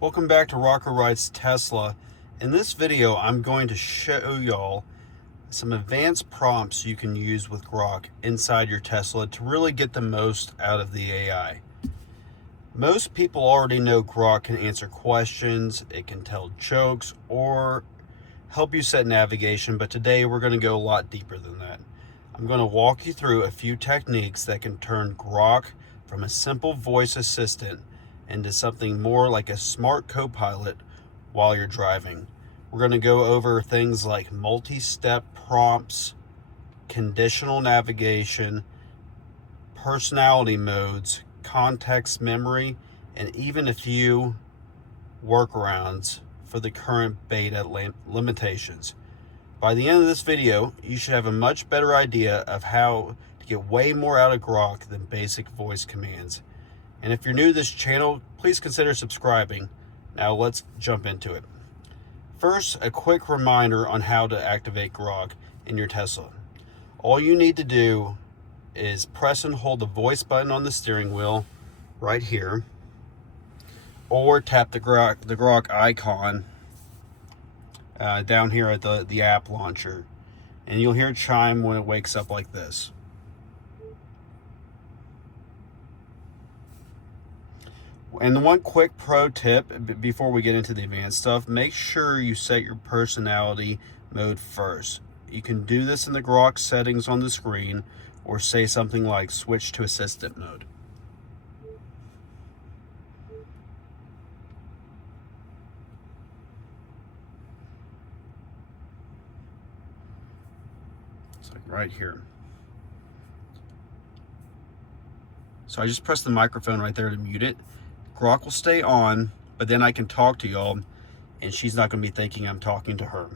Welcome back to Rocker Rides Tesla. In this video, I'm going to show y'all some advanced prompts you can use with Grok inside your Tesla to really get the most out of the AI. Most people already know Grok can answer questions, it can tell jokes, or help you set navigation, but today we're going to go a lot deeper than that. I'm going to walk you through a few techniques that can turn Grok from a simple voice assistant into something more like a smart co-pilot while you're driving. We're going to go over things like multi-step prompts, conditional navigation, personality modes, context memory, and even a few workarounds for the current beta limitations. By the end of this video, you should have a much better idea of how to get way more out of Grok than basic voice commands. And if you're new to this channel, please consider subscribing. Now let's jump into it. First, a quick reminder on how to activate Grok in your Tesla. All you need to do is press and hold the voice button on the steering wheel right here, or tap the Grok icon down here at the app launcher, and you'll hear it chime when it wakes up like this. And the one quick pro tip before we get into the advanced stuff, make sure you set your personality mode first. You can do this in the Grok settings on the screen, or say something like switch to assistant mode. It's like right here. So I just press the microphone right there to mute it. Grok will stay on, but then I can talk to y'all and she's not going to be thinking I'm talking to her.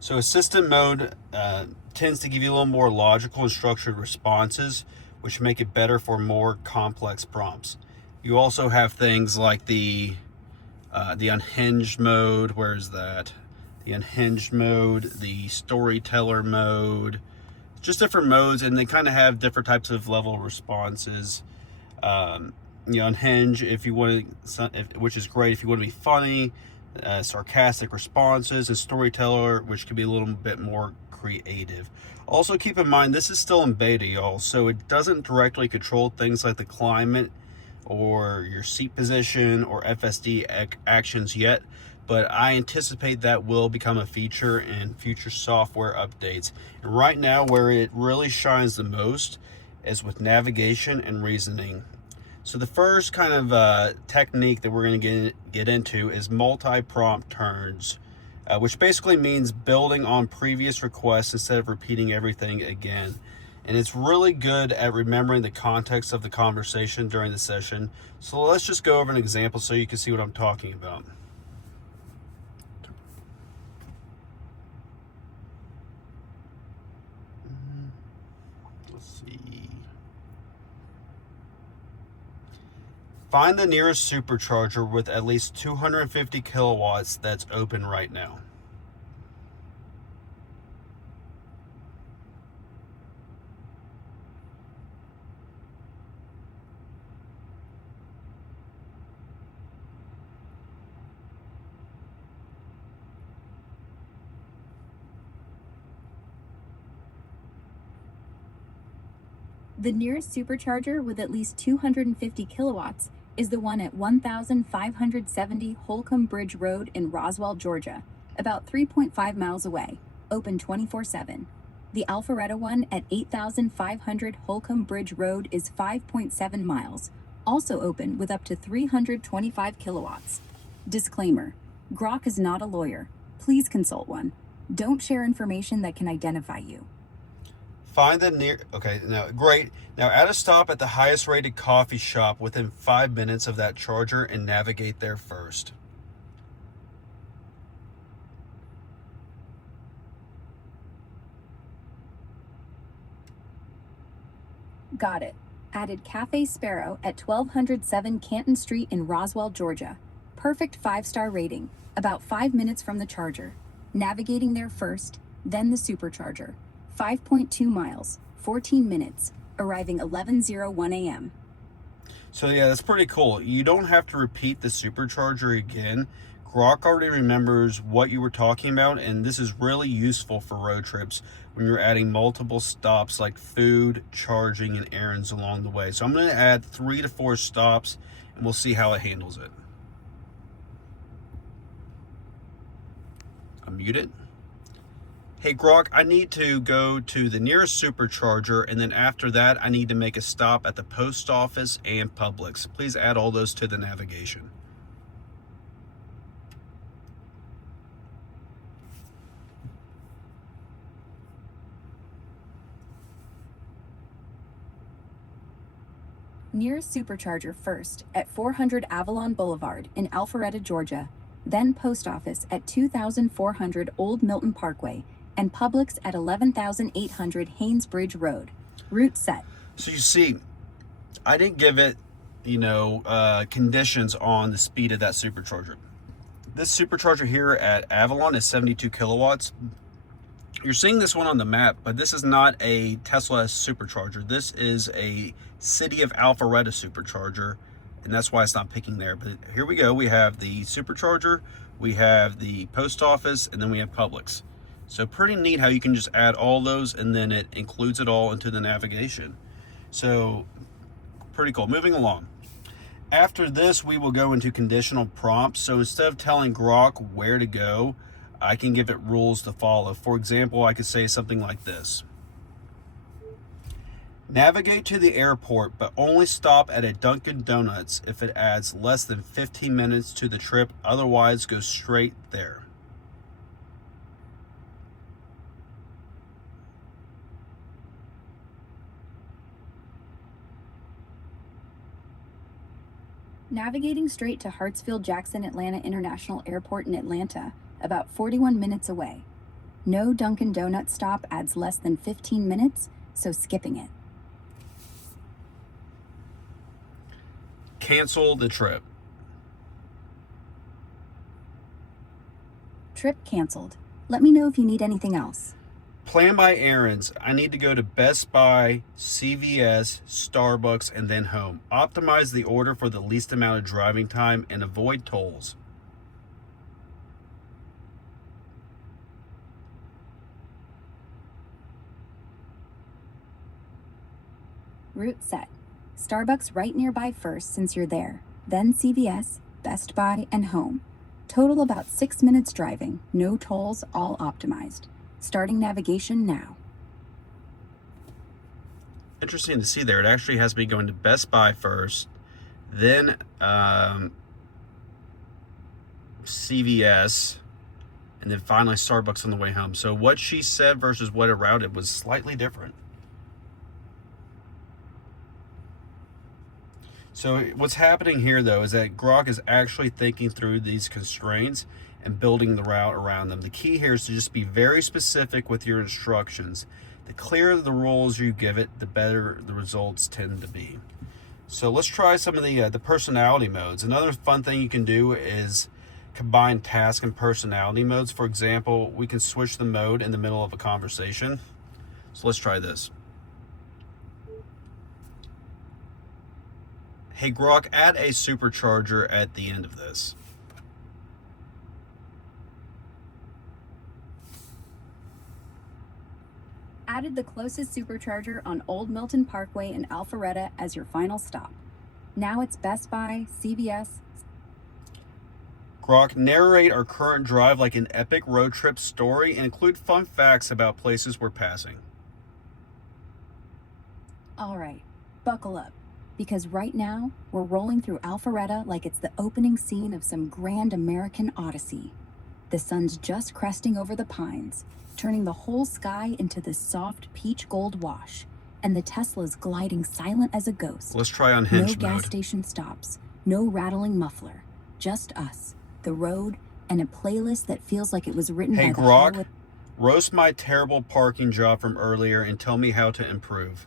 So assistant mode tends to give you a little more logical and structured responses, which make it better for more complex prompts. You also have things like the unhinged mode. Where is that? The unhinged mode, the storyteller mode, just different modes, and they kind of have different types of level responses. Unhinged, if you want to, which is great if you want to be funny, sarcastic responses, and storyteller, which could be a little bit more creative. Also keep in mind, this is still in beta, y'all, so it doesn't directly control things like the climate or your seat position or FSD actions yet, but I anticipate that will become a feature in future software updates. And right now, where it really shines the most is with navigation and reasoning. So the first kind of technique that we're going to get into is multi-prompt turns, which basically means building on previous requests instead of repeating everything again. And it's really good at remembering the context of the conversation during the session. So let's just go over an example so you can see what I'm talking about. Let's see. Find the nearest supercharger with at least 250 kilowatts that's open right now. The nearest supercharger with at least 250 kilowatts is the one at 1570 Holcomb Bridge Road in Roswell, Georgia, about 3.5 miles away, open 24/7. The Alpharetta one at 8500 Holcomb Bridge Road is 5.7 miles, also open with up to 325 kilowatts. Disclaimer: Grok is not a lawyer. Please consult one. Don't share information that can identify you. Find the okay, now great. Now add a stop at the highest rated coffee shop within 5 minutes of that charger and navigate there first. Got it. Added Cafe Sparrow at 1207 Canton Street in Roswell, Georgia. Perfect 5-star rating, about 5 minutes from the charger. Navigating there first, then the supercharger. 5.2 miles, 14 minutes, arriving 11:01 a.m. So yeah, that's pretty cool. You don't have to repeat the supercharger again. Grok already remembers what you were talking about, and this is really useful for road trips when you're adding multiple stops like food, charging, and errands along the way. So I'm going to add 3 to 4 stops, and we'll see how it handles it. Unmute it. Hey Grok, I need to go to the nearest supercharger, and then after that I need to make a stop at the post office and Publix. Please add all those to the navigation. Nearest supercharger first at 400 Avalon Boulevard in Alpharetta, Georgia, then post office at 2400 Old Milton Parkway, and Publix at 11800 Haynes Bridge Road. Route set. So you see, I didn't give it, conditions on the speed of that supercharger. This supercharger here at Avalon is 72 kilowatts. You're seeing this one on the map, but this is not a Tesla supercharger. This is a City of Alpharetta supercharger, and that's why it's not picking there. But here we go. We have the supercharger, we have the post office, and then we have Publix. So pretty neat how you can just add all those and then it includes it all into the navigation. So pretty cool. Moving along. After this, we will go into conditional prompts. So instead of telling Grok where to go, I can give it rules to follow. For example, I could say something like this. Navigate to the airport, but only stop at a Dunkin' Donuts if it adds less than 15 minutes to the trip. Otherwise, go straight there. Navigating straight to Hartsfield-Jackson Atlanta International Airport in Atlanta, about 41 minutes away. No Dunkin' Donuts stop adds less than 15 minutes, so skipping it. Cancel the trip. Trip canceled. Let me know if you need anything else. Plan my errands. I need to go to Best Buy, CVS, Starbucks, and then home. Optimize the order for the least amount of driving time and avoid tolls. Route set. Starbucks right nearby first since you're there, then CVS, Best Buy, and home. Total about 6 minutes driving, no tolls, all optimized. Starting navigation now. Interesting to see there. It actually has me going to Best Buy first, then CVS, and then finally Starbucks on the way home. So what she said versus what it routed was slightly different. So what's happening here, though, is that Grok is actually thinking through these constraints and building the route around them. The key here is to just be very specific with your instructions. The clearer the rules you give it, the better the results tend to be. So let's try some of the personality modes. Another fun thing you can do is combine task and personality modes. For example, we can switch the mode in the middle of a conversation. So let's try this. Hey Grok, add a supercharger at the end of this. Added the closest supercharger on Old Milton Parkway in Alpharetta as your final stop. Now it's Best Buy, CVS. Grok, narrate our current drive like an epic road trip story and include fun facts about places we're passing. All right, buckle up, because right now we're rolling through Alpharetta like it's the opening scene of some grand American odyssey. The sun's just cresting over the pines, turning the whole sky into this soft peach gold wash, and the Tesla's gliding silent as a ghost. Let's try unhinged mode. No gas mode. station stops, no rattling muffler, just us, the road, and a playlist that feels like it was written Hey by Grok, the roast my terrible parking job from earlier and tell me how to improve.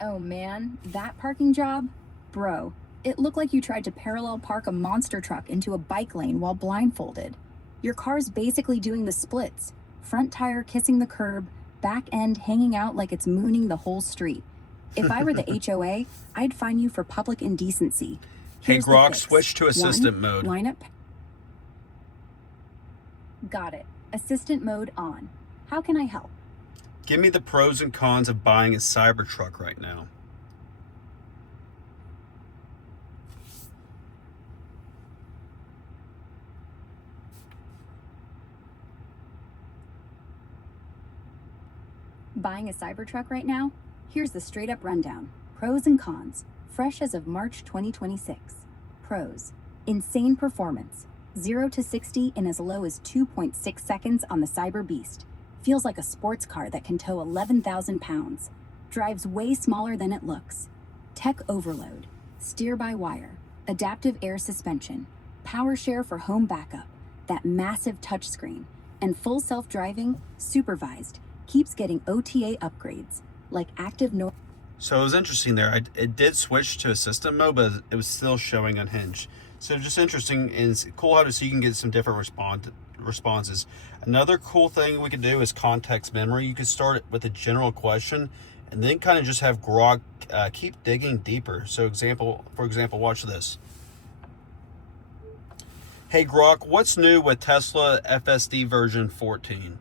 Oh man, that parking job? Bro, it looked like you tried to parallel park a monster truck into a bike lane while blindfolded. Your car's basically doing the splits, front tire kissing the curb, back end hanging out like it's mooning the whole street. If I were the HOA, I'd fine you for public indecency. Hey Here's the Grok, fix. switch to assistant mode. Line up. Got it. Assistant mode on. How can I help? Give me the pros and cons of buying a Cybertruck right now. Buying a Cybertruck right now? Here's the straight up rundown. Pros and cons. Fresh as of March 2026. Pros. Insane performance. 0 to 60 in as low as 2.6 seconds on the Cyber Beast. Feels like a sports car that can tow 11,000 pounds. Drives way smaller than it looks. Tech overload. Steer-by-wire. Adaptive air suspension. Power share for home backup. That massive touchscreen. And full self-driving, supervised. Keeps getting OTA upgrades, like active noise. So it was interesting there. It did switch to assistant mode, but it was still showing unhinged. So just interesting, and it's cool how to see you can get some different responses. Another cool thing we could do is context memory. You could start it with a general question, and then kind of just have Grok keep digging deeper. So for example, watch this. Hey Grok, what's new with Tesla FSD version 14?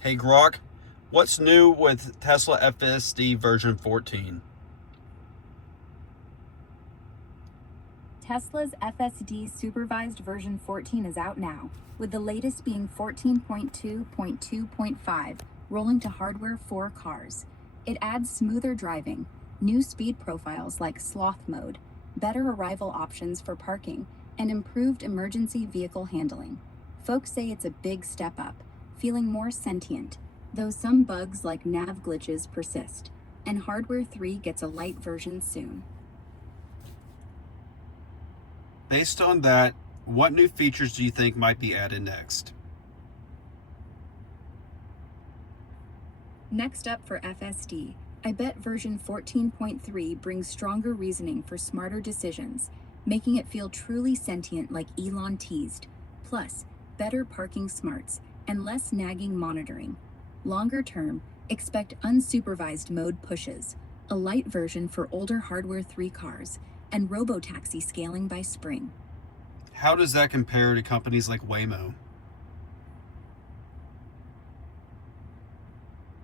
Hey Grok, what's new with Tesla FSD version 14? Tesla's FSD supervised version 14 is out now, with the latest being 14.2.2.5, rolling to hardware for cars. It adds smoother driving, new speed profiles like sloth mode, better arrival options for parking, and improved emergency vehicle handling. Folks say it's a big step up, feeling more sentient, though some bugs like nav glitches persist, and Hardware 3 gets a light version soon. Based on that, what new features do you think might be added next? Next up for FSD, I bet version 14.3 brings stronger reasoning for smarter decisions, making it feel truly sentient like Elon teased, plus better parking smarts and less nagging monitoring. Longer term, expect unsupervised mode pushes, a light version for older Hardware 3 cars, and robotaxi scaling by spring. How does that compare to companies like Waymo?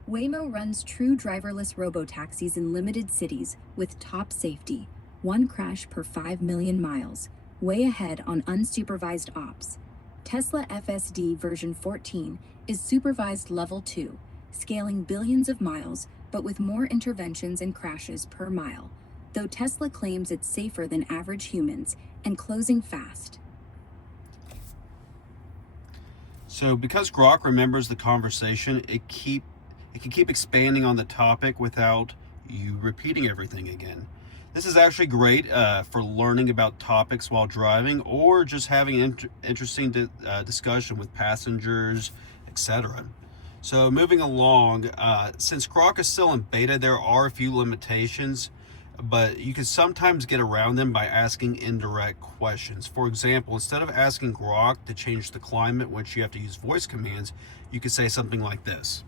Waymo runs true driverless robotaxis in limited cities with top safety, 1 crash per 5 million miles, way ahead on unsupervised ops. Tesla FSD version 14 is supervised level 2, scaling billions of miles, but with more interventions and crashes per mile, though Tesla claims it's safer than average humans and closing fast. So because Grok remembers the conversation, it can keep expanding on the topic without you repeating everything again. This is actually great for learning about topics while driving, or just having an interesting discussion with passengers, etc. So moving along, since Grok is still in beta, there are a few limitations, but you can sometimes get around them by asking indirect questions. For example, instead of asking Grok to change the climate, which you have to use voice commands, you could say something like this.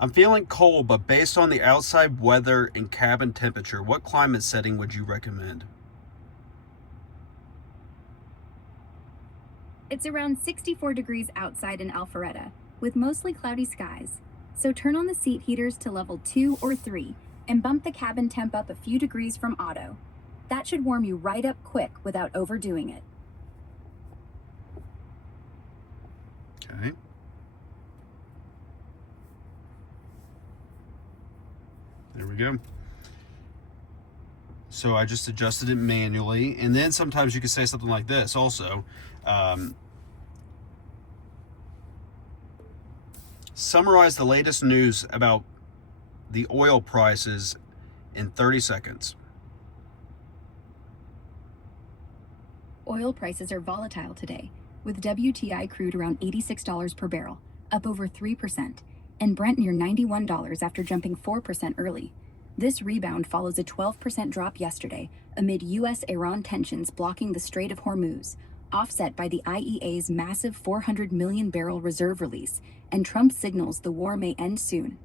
I'm feeling cold, but based on the outside weather and cabin temperature, what climate setting would you recommend? It's around 64 degrees outside in Alpharetta, with mostly cloudy skies. So turn on the seat heaters to level 2 or 3, and bump the cabin temp up a few degrees from auto. That should warm you right up quick without overdoing it. Okay. There we go. So I just adjusted it manually, and then sometimes you could say something like this also. Summarize the latest news about the oil prices in 30 seconds. Oil prices are volatile today, with WTI crude around $86 per barrel, up over 3%, and Brent near $91 after jumping 4% early. This rebound follows a 12% drop yesterday amid U.S.-Iran tensions blocking the Strait of Hormuz, offset by the IEA's massive 400 million barrel reserve release, and Trump signals the war may end soon.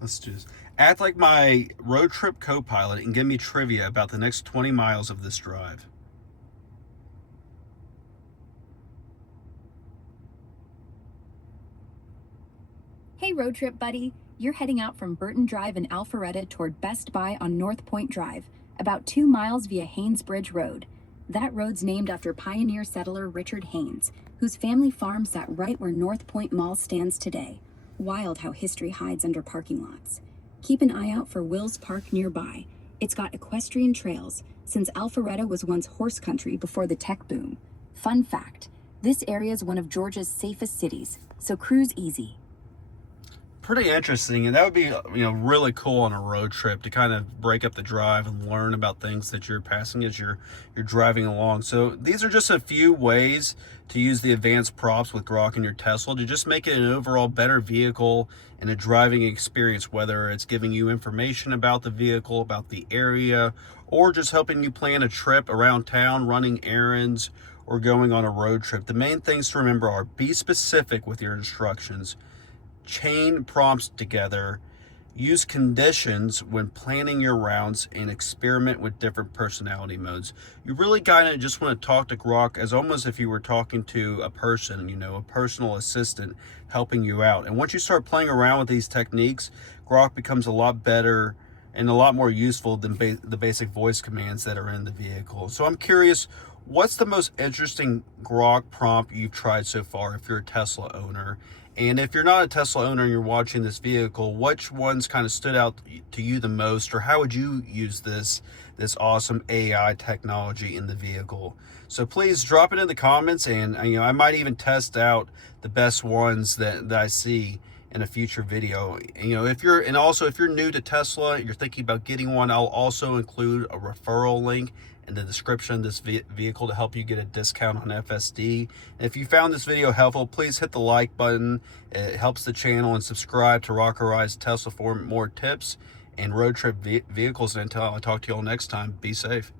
Let's do this. Act like my road trip co-pilot and give me trivia about the next 20 miles of this drive. Hey road trip buddy, you're heading out from Burton Drive in Alpharetta toward Best Buy on North Point Drive, about 2 miles via Haynes Bridge Road. That road's named after pioneer settler Richard Haynes, whose family farm sat right where North Point Mall stands today. Wild how history hides under parking lots. Keep an eye out for Will's Park nearby. It's got equestrian trails, since Alpharetta was once horse country before the tech boom. Fun fact, this area is one of Georgia's safest cities, so cruise easy. Pretty interesting, and that would be really cool on a road trip to kind of break up the drive and learn about things that you're passing as you're driving along. So these are just a few ways to use the advanced props with Grok in your Tesla to just make it an overall better vehicle and a driving experience, whether it's giving you information about the vehicle, about the area, or just helping you plan a trip around town, running errands, or going on a road trip. The main things to remember are: be specific with your instructions, chain prompts together, use conditions when planning your routes, and experiment with different personality modes. You really kind of just want to talk to Grok as almost if you were talking to a person, a personal assistant helping you out. And once you start playing around with these techniques, Grok becomes a lot better and a lot more useful than the basic voice commands that are in the vehicle. So I'm curious, what's the most interesting Grok prompt you've tried so far if you're a Tesla owner? And if you're not a Tesla owner and you're watching this vehicle, which ones kind of stood out to you the most, or how would you use this awesome AI technology in the vehicle? So please drop it in the comments, and I might even test out the best ones that I see in a future video. If you're new to Tesla, you're thinking about getting one, I'll also include a referral link in the description of this vehicle to help you get a discount on FSD. And if you found this video helpful, please hit the like button. It helps the channel, and subscribe to Workarounds Tesla for more tips and road trip vehicles. And until I talk to you all next time, be safe.